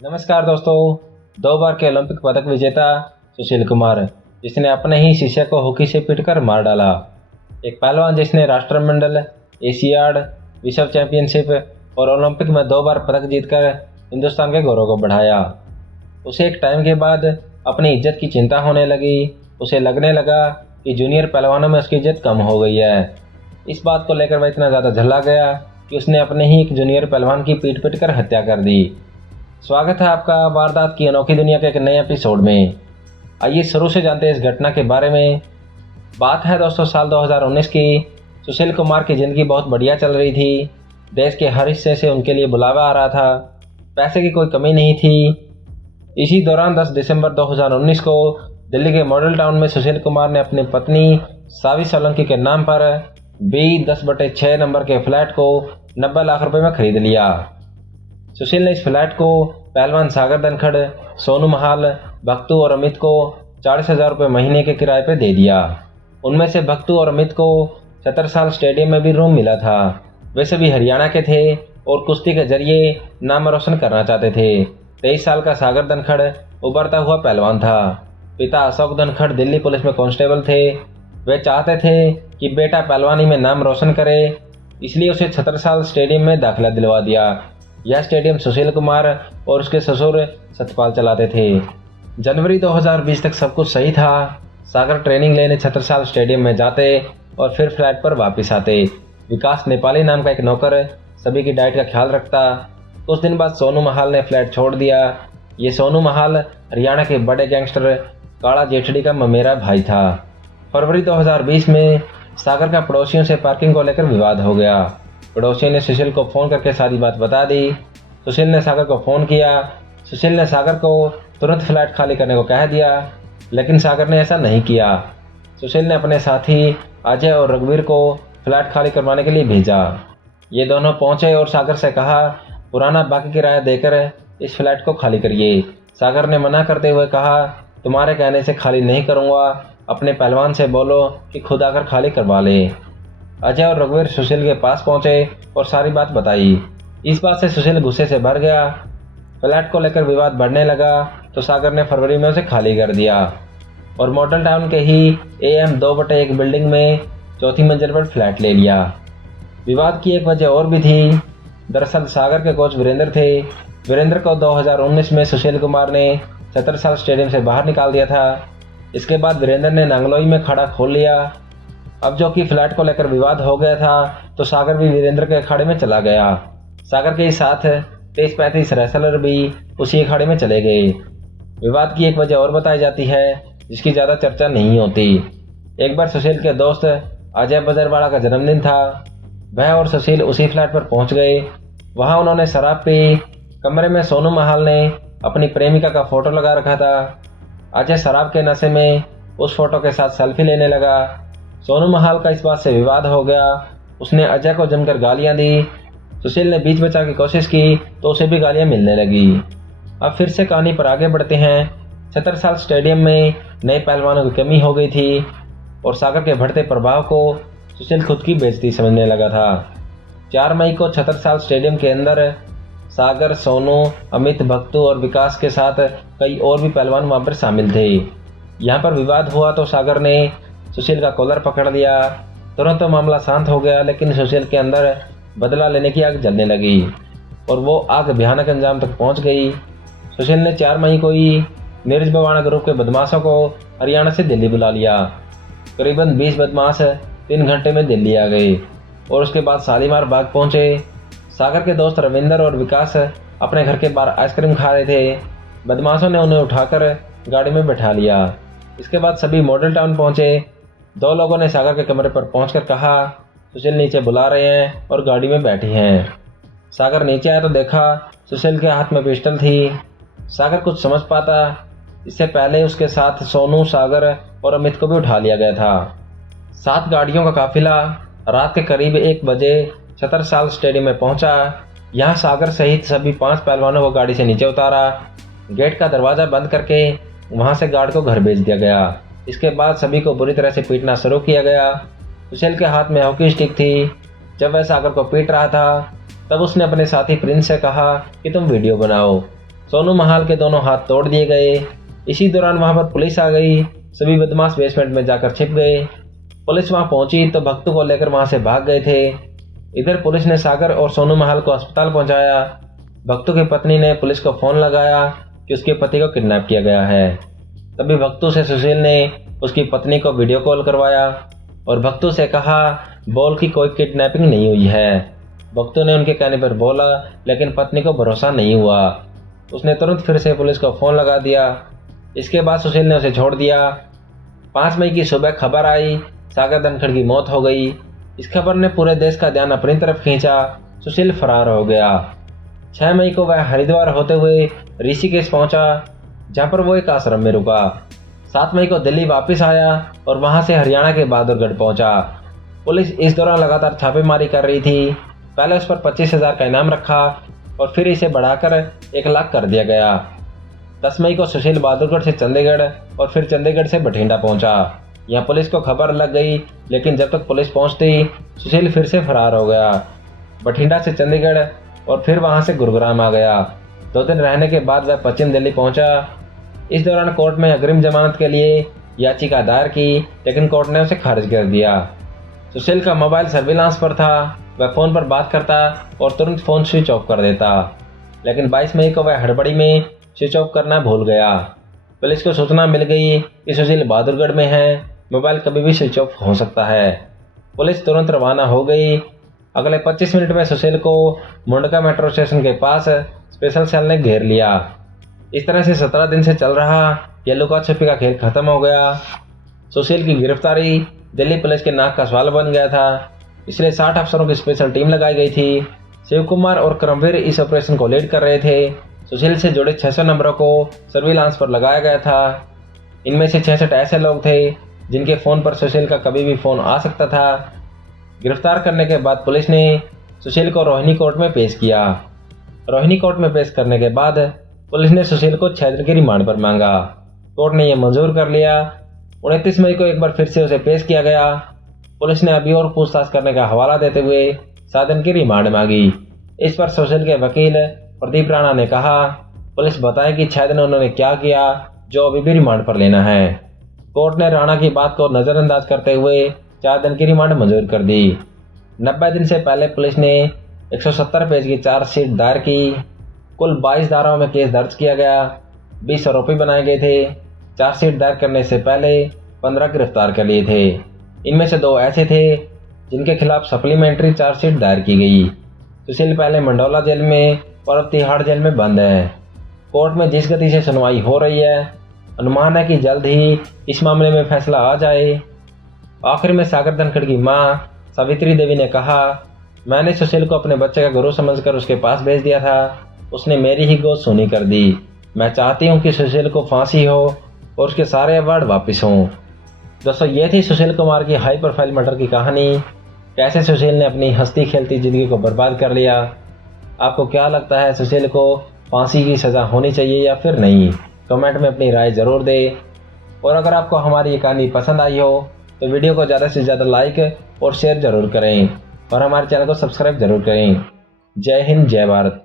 नमस्कार दोस्तों। 2 बार के ओलंपिक पदक विजेता सुशील कुमार, जिसने अपने ही शिष्य को हॉकी से पीटकर मार डाला। एक पहलवान जिसने राष्ट्रमंडल, एशियाड, विश्व चैंपियनशिप और ओलंपिक में 2 बार पदक जीतकर हिंदुस्तान के गौरव को बढ़ाया। उसे एक टाइम के बाद अपनी इज्जत की चिंता होने लगी। उसे लगने लगा कि जूनियर पहलवानों में उसकी इज्जत कम हो गई है। इस बात को लेकर वह इतना ज़्यादा झल्ला गया कि उसने अपने ही एक जूनियर पहलवान की पीट पीट कर हत्या कर दी। स्वागत है आपका वारदात की अनोखी दुनिया के एक नए एपिसोड में। आइए शुरू से जानते हैं इस घटना के बारे में। बात है दोस्तों साल 2019 की। सुशील कुमार की ज़िंदगी बहुत बढ़िया चल रही थी। देश के हर हिस्से से उनके लिए बुलावा आ रहा था। पैसे की कोई कमी नहीं थी। इसी दौरान 10 दिसंबर 2019 को दिल्ली के मॉडल टाउन में सुशील कुमार ने अपनी पत्नी सावी सोलंकी के नाम पर B10/6 नंबर के फ्लैट को 90 लाख रुपए में खरीद लिया। सुशील ने इस फ्लैट को पहलवान सागर धनखड़, सोनू महाल, भक्तू और अमित को 40,000 रुपये महीने के किराए पर दे दिया। उनमें से भक्तू और अमित को छतरसाल स्टेडियम में भी रूम मिला था। वे सभी हरियाणा के थे और कुश्ती के जरिए नाम रोशन करना चाहते थे। 23 साल का सागर धनखड़ उभरता हुआ पहलवान था। पिता अशोक धनखड़ दिल्ली पुलिस में कांस्टेबल थे। वे चाहते थे कि बेटा पहलवानी में नाम रोशन करे, इसलिए उसे छतरसाल स्टेडियम में दाखिला दिलवा दिया। यह स्टेडियम सुशील कुमार और उसके ससुर सतपाल चलाते थे। जनवरी 2020 तक सब कुछ सही था। सागर ट्रेनिंग लेने छतरसाल स्टेडियम में जाते और फिर फ्लैट पर वापस आते। विकास नेपाली नाम का एक नौकर सभी की डाइट का ख्याल रखता। कुछ दिन बाद सोनू महाल ने फ्लैट छोड़ दिया। ये सोनू महाल हरियाणा के बड़े गैंगस्टर काला जेठड़ी का ममेरा भाई था। फरवरी 2020 में सागर का पड़ोसियों से पार्किंग को लेकर विवाद हो गया। पड़ोसियों ने सुशील को फ़ोन करके सारी बात बता दी। सुशील ने सागर को फ़ोन किया। सुशील ने सागर को तुरंत फ्लैट खाली करने को कह दिया, लेकिन सागर ने ऐसा नहीं किया। सुशील ने अपने साथी अजय और रघुवीर को फ्लैट खाली करवाने के लिए भेजा। ये दोनों पहुंचे और सागर से कहा, पुराना बाकी किराया देकर इस फ्लैट को खाली करिए। सागर ने मना करते हुए कहा, तुम्हारे कहने से खाली नहीं करूँगा, अपने पहलवान से बोलो कि खुद आकर खाली करवा ले। अजय और रघुवीर सुशील के पास पहुंचे और सारी बात बताई। इस बात से सुशील गुस्से से भर गया। फ्लैट को लेकर विवाद बढ़ने लगा तो सागर ने फरवरी में उसे खाली कर दिया और मॉडल टाउन के ही AM 2/1 बिल्डिंग में चौथी मंजिल पर फ्लैट ले लिया। विवाद की एक वजह और भी थी। दरअसल सागर के कोच वीरेंद्र थे। वीरेंद्र को 2019 में सुशील कुमार ने छतरसाल स्टेडियम से बाहर निकाल दिया था। इसके बाद वीरेंद्र ने नांगलोई में अखाड़ा खोल लिया। अब जो कि फ्लैट को लेकर विवाद हो गया था तो सागर भी वीरेंद्र के अखाड़े में चला गया। सागर के साथ 23-35 रेसलर भी उसी अखाड़े में चले गए। विवाद की एक वजह और बताई जाती है जिसकी ज़्यादा चर्चा नहीं होती। एक बार सुशील के दोस्त अजय बजरवाड़ा का जन्मदिन था। वह और सुशील उसी फ्लैट पर पहुंच गए। वहां उन्होंने शराब पी। कमरे में सोनू महाल ने अपनी प्रेमिका का फ़ोटो लगा रखा था। अजय शराब के नशे में उस फोटो के साथ सेल्फी लेने लगा। सोनू महाल का इस बात से विवाद हो गया। उसने अजय को जमकर गालियां दी। सुशील ने बीच बचाव की कोशिश की तो उसे भी गालियां मिलने लगी। अब फिर से कहानी पर आगे बढ़ते हैं। छतरसाल स्टेडियम में नए पहलवानों की कमी हो गई थी और सागर के बढ़ते प्रभाव को सुशील खुद की बेइज्जती समझने लगा था। 4 मई को छतरसाल स्टेडियम के अंदर सागर, सोनू, अमित, भक्तू और विकास के साथ कई और भी पहलवान वहां पर शामिल थे। यहाँ पर विवाद हुआ तो सागर ने सुशील का कॉलर पकड़ लिया। तुरंत तो मामला शांत हो गया, लेकिन सुशील के अंदर बदला लेने की आग जलने लगी और वो आग भयानक अंजाम तक पहुंच गई। सुशील ने 4 मई को ही नीरज बवाना ग्रुप के बदमाशों को हरियाणा से दिल्ली बुला लिया। करीबन 20 बदमाश 3 घंटे में दिल्ली आ गए और उसके बाद शालीमार बाग पहुंचे। सागर के दोस्त रविंदर और विकास अपने घर के बाहर आइसक्रीम खा रहे थे। बदमाशों ने उन्हें उठाकर गाड़ी में बैठा लिया। इसके बाद सभी मॉडल टाउन पहुंचे। 2 लोगों ने सागर के कमरे पर पहुंचकर कहा, सुशील नीचे बुला रहे हैं और गाड़ी में बैठी हैं। सागर नीचे आया तो देखा सुशील के हाथ में पिस्टल थी। सागर कुछ समझ पाता इससे पहले उसके साथ सोनू, सागर और अमित को भी उठा लिया गया था। 7 गाड़ियों का काफिला रात के करीब 1 बजे छतरसाल स्टेडियम में पहुंचा। यहाँ सागर सहित सभी 5 पहलवानों को गाड़ी से नीचे उतारा। गेट का दरवाज़ा बंद करके वहाँ से गार्ड को घर भेज दिया गया। इसके बाद सभी को बुरी तरह से पीटना शुरू किया गया। सुशील के हाथ में हॉकी स्टिक थी। जब वह सागर को पीट रहा था तब उसने अपने साथी प्रिंस से कहा कि तुम वीडियो बनाओ। सोनू महाल के दोनों हाथ तोड़ दिए गए। इसी दौरान वहां पर पुलिस आ गई। सभी बदमाश बेसमेंट में जाकर छिप गए। पुलिस वहां पहुंची तो भक्तों को लेकर वहां से भाग गए थे। इधर पुलिस ने सागर और सोनू महाल को अस्पताल पहुंचाया। भक्तों की पत्नी ने पुलिस को फोन लगाया कि उसके पति को किडनैप किया गया है। तभी भक्तों से सुशील ने उसकी पत्नी को वीडियो कॉल करवाया और भक्तों से कहा बोल की कोई किडनैपिंग नहीं हुई है। भक्तों ने उनके कहने पर बोला, लेकिन पत्नी को भरोसा नहीं हुआ। उसने तुरंत फिर से पुलिस को फ़ोन लगा दिया। इसके बाद सुशील ने उसे छोड़ दिया। 5 मई की सुबह खबर आई, सागर धनखड़ की मौत हो गई। इस खबर ने पूरे देश का ध्यान अपनी तरफ खींचा। सुशील फरार हो गया। 6 मई को वह हरिद्वार होते हुए ऋषिकेश पहुंचा, जहां पर वो एक आश्रम में रुका। 7 मई को दिल्ली वापस आया और वहां से हरियाणा के बहादुरगढ़ पहुंचा। पुलिस इस दौरान लगातार छापेमारी कर रही थी। पहले उस पर 25,000 का इनाम रखा और फिर इसे बढ़ाकर 1 लाख कर दिया गया। 10 मई को सुशील बहादुरगढ़ से चंडीगढ़ और फिर चंडीगढ़ से बठिंडा पहुंचा। यहाँ पुलिस को खबर लग गई, लेकिन जब तक पुलिस पहुंचती सुशील फिर से फरार हो गया। बठिंडा से चंडीगढ़ और फिर वहां से गुरुग्राम आ गया। 2 दिन रहने के बाद वह पश्चिम दिल्ली पहुंचा। इस दौरान कोर्ट में अग्रिम जमानत के लिए याचिका दायर की, लेकिन कोर्ट ने उसे खारिज कर दिया। सुशील का मोबाइल सर्विलांस पर था। वह फ़ोन पर बात करता और तुरंत फ़ोन स्विच ऑफ कर देता, लेकिन 22 मई को वह हड़बड़ी में स्विच ऑफ करना भूल गया। पुलिस को सूचना मिल गई कि सुशील बहादुरगढ़ में है, मोबाइल कभी भी स्विच ऑफ हो सकता है। पुलिस तुरंत रवाना हो गई। अगले 25 मिनट में सुशील को मुंडका मेट्रो स्टेशन के पास स्पेशल सेल ने घेर लिया। इस तरह से 17 दिन से चल रहा ये लुका छिपी का खेल खत्म हो गया। सुशील की गिरफ्तारी दिल्ली पुलिस के नाक का सवाल बन गया था, इसलिए 60 अफसरों की स्पेशल टीम लगाई गई थी। शिव कुमार और करमवीर इस ऑपरेशन को लीड कर रहे थे। सुशील से जुड़े 600 नंबरों को सर्विलांस पर लगाया गया था। इनमें से 66 ऐसे लोग थे जिनके फ़ोन पर सुशील का कभी भी फ़ोन आ सकता था। गिरफ्तार करने के बाद पुलिस ने सुशील को रोहिणी कोर्ट में पेश किया। रोहिणी कोर्ट में पेश करने के बाद पुलिस ने सुशील को 6 दिन की रिमांड पर मांगा। कोर्ट ने यह मंजूर कर लिया। 29 मई को एक बार फिर से उसे पेश किया गया। पुलिस ने अभी और पूछताछ करने का हवाला देते हुए 7 दिन की रिमांड मांगी। इस पर सुशील के वकील प्रदीप राणा ने कहा, पुलिस बताए कि 6 दिन उन्होंने क्या किया जो अभी भी रिमांड पर लेना है। कोर्ट ने राणा की बात को नज़रअंदाज करते हुए 4 दिन की रिमांड मंजूर कर दी। 90 दिन से पहले पुलिस ने 170 पेज की चार्जशीट दायर की। कुल 22 धाराओं में केस दर्ज किया गया। 20 आरोपी बनाए गए थे। चार्जशीट दायर करने से पहले 15 गिरफ्तार कर लिए थे। इनमें से 2 ऐसे थे जिनके खिलाफ सप्लीमेंट्री चार्जशीट दायर की गई। सुशील पहले मंडौला जेल में और अब तिहाड़ जेल में बंद है। कोर्ट में जिस गति से सुनवाई हो रही है, अनुमान है कि जल्द ही इस मामले में फैसला आ जाए। आखिर में सागर धनखड़ की मां सावित्री देवी ने कहा, मैंने सुशील को अपने बच्चे का गुरु समझकर उसके पास भेज दिया था। उसने मेरी ही गोद सूनी कर दी। मैं चाहती हूँ कि सुशील को फांसी हो और उसके सारे अवार्ड वापस हों। दोस्तों, ये थी सुशील कुमार की हाई प्रोफाइल मर्डर की कहानी। कैसे सुशील ने अपनी हंसती खेलती ज़िंदगी को बर्बाद कर लिया। आपको क्या लगता है, सुशील को फांसी की सज़ा होनी चाहिए या फिर नहीं? कमेंट में अपनी राय ज़रूर दें। और अगर आपको हमारी ये कहानी पसंद आई हो तो वीडियो को ज़्यादा से ज़्यादा लाइक और शेयर ज़रूर करें और हमारे चैनल को सब्सक्राइब ज़रूर करें। जय हिंद, जय भारत।